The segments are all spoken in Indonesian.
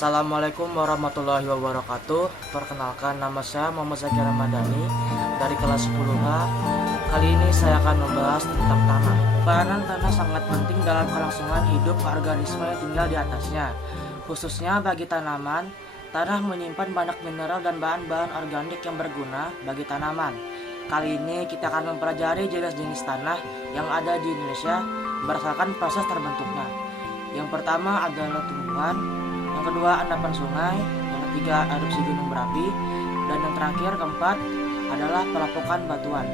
Assalamualaikum warahmatullahi wabarakatuh. Perkenalkan, nama saya Muhammad Zakir Ramadhani dari kelas 10A. Kali ini saya akan membahas tentang tanah. Peranan tanah sangat penting dalam kelangsungan hidup organisme yang tinggal di atasnya. Khususnya bagi tanaman, tanah menyimpan banyak mineral dan bahan-bahan organik yang berguna bagi tanaman. Kali ini kita akan mempelajari jenis-jenis tanah yang ada di Indonesia berdasarkan proses terbentuknya. Yang pertama adalah tumbuhan, yang kedua endapan sungai, yang ketiga erupsi gunung berapi, dan yang terakhir keempat adalah pelapukan batuan.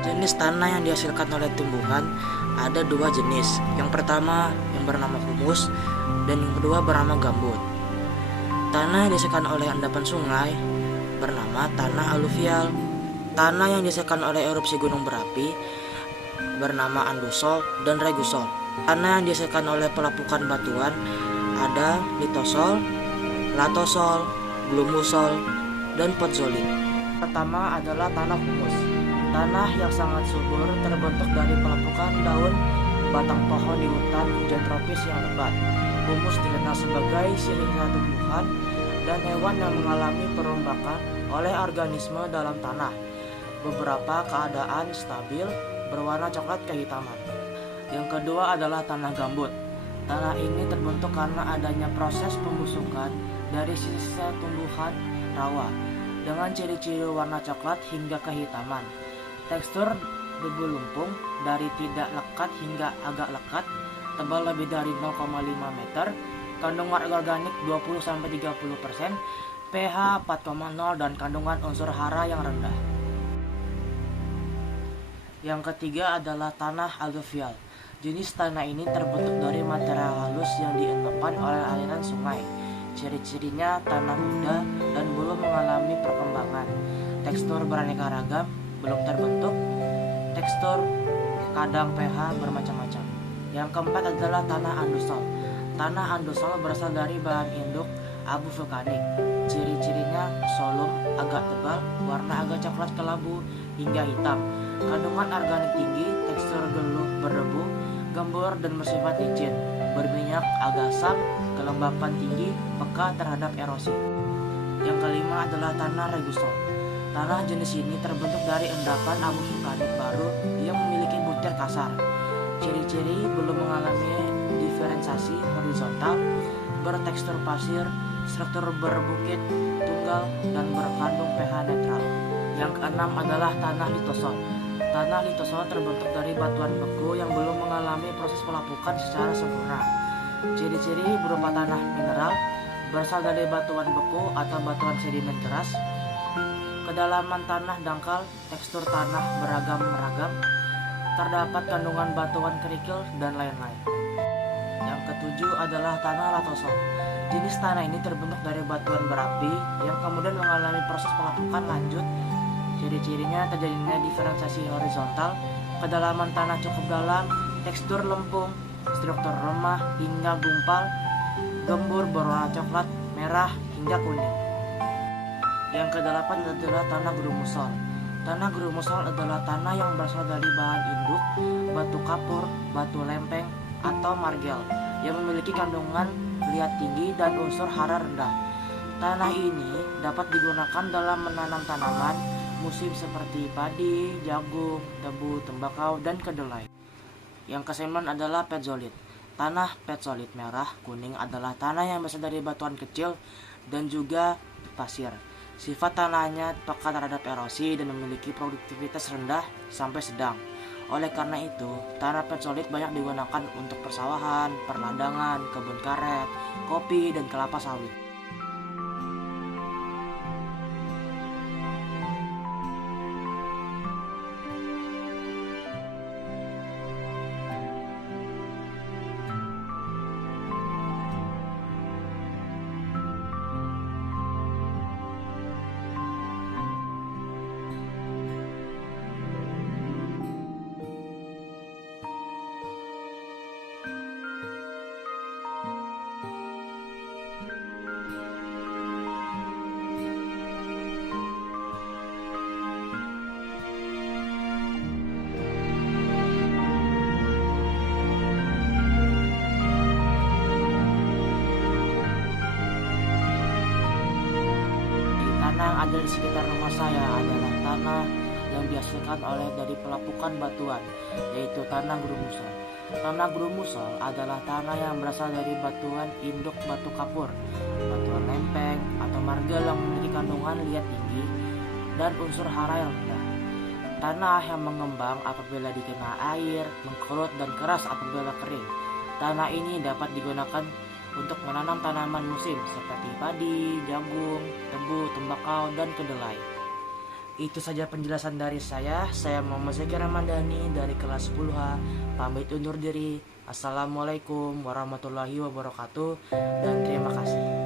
Jenis tanah yang dihasilkan oleh tumbuhan ada dua jenis. Yang pertama yang bernama humus dan yang kedua bernama gambut. Tanah yang dihasilkan oleh endapan sungai bernama tanah aluvial. Tanah yang dihasilkan oleh erupsi gunung berapi bernama andosol dan regusol. Tanah yang dihasilkan oleh pelapukan batuan ada litosol, latosol, glumusol, dan potzolit. Pertama adalah tanah humus. Tanah yang sangat subur terbentuk dari pelapukan daun batang pohon di hutan hujan tropis yang lebat. Humus dikenal sebagai sirina tumbuhan dan hewan yang mengalami perombakan oleh organisme dalam tanah. Beberapa keadaan stabil berwarna coklat kehitaman. Yang kedua adalah tanah gambut. Tanah ini terbentuk karena adanya proses pembusukan dari sisa tumbuhan rawa dengan ciri-ciri warna coklat hingga kehitaman. Tekstur debu lumpung dari tidak lekat hingga agak lekat, tebal lebih dari 0,5 meter, kandungan organik 20-30%, pH 4,0 dan kandungan unsur hara yang rendah. Yang ketiga adalah tanah aluvial. Jenis tanah ini terbentuk dari material halus yang diendapan oleh aliran sungai. Ciri-cirinya tanah muda dan belum mengalami perkembangan. Tekstur beraneka ragam, belum terbentuk. Tekstur kadang pH bermacam-macam. Yang keempat adalah tanah andosol. Tanah andosol berasal dari bahan induk abu vulkanik. Ciri-cirinya solum, agak tebal, warna agak coklat kelabu hingga hitam. Kandungan organik tinggi, tekstur geluh berdebu, gembur dan bersifat licin, berminyak, agak asam, kelembapan tinggi, peka terhadap erosi. Yang kelima adalah tanah regusol. Tanah jenis ini terbentuk dari endapan abu vulkanik baru yang memiliki butir kasar. Ciri-ciri belum mengalami diferensiasi horizontal, bertekstur pasir, struktur berbukit tunggal, dan berkandung pH netral. Yang keenam adalah tanah litosol. Tanah litosol terbentuk dari batuan beku yang belum mengalami proses pelapukan secara sempurna. Ciri-ciri berupa tanah mineral, berasal dari batuan beku atau batuan sedimen keras. Kedalaman tanah dangkal, tekstur tanah beragam-ragam, terdapat kandungan batuan kerikil, dan lain-lain. Yang ketujuh adalah tanah latosol. Jenis tanah ini terbentuk dari batuan berapi yang kemudian mengalami proses pelapukan lanjut. Ciri-cirinya terjadinya diferensiasi horizontal, kedalaman tanah cukup dalam, tekstur lempung, struktur lemah hingga gumpal, gembur berwarna coklat, merah hingga kuning. Yang kedelapan adalah tanah grumusol. Tanah grumusol adalah tanah yang berasal dari bahan induk, batu kapur, batu lempeng, atau margel yang memiliki kandungan liat tinggi dan unsur hara rendah. Tanah ini dapat digunakan dalam menanam tanaman musim seperti padi, jagung, tebu, tembakau, dan kedelai. Yang kesembilan adalah petzolit. Tanah petzolit merah kuning adalah tanah yang berasal dari batuan kecil dan juga pasir. Sifat tanahnya peka terhadap erosi dan memiliki produktivitas rendah sampai sedang. Oleh karena itu, tanah petzolit banyak digunakan untuk persawahan, perladangan, kebun karet, kopi, dan kelapa sawit. ada di sekitar rumah saya adalah tanah yang dihasilkan dari pelapukan batuan, yaitu tanah grumusol. Tanah grumusol adalah tanah yang berasal dari batuan induk batu kapur, batuan lempeng, atau marga yang memiliki kandungan liat tinggi dan unsur hara yang rendah. Tanah yang mengembang apabila dikena air, mengkerut dan keras apabila kering. Tanah ini dapat digunakan untuk menanam tanaman musim seperti padi, jagung, tebu, tembakau, dan kedelai. Itu saja penjelasan dari saya. Saya Muhammad Zaki Ramadhani dari kelas 10H. Pamit undur diri. Assalamualaikum warahmatullahi wabarakatuh dan terima kasih.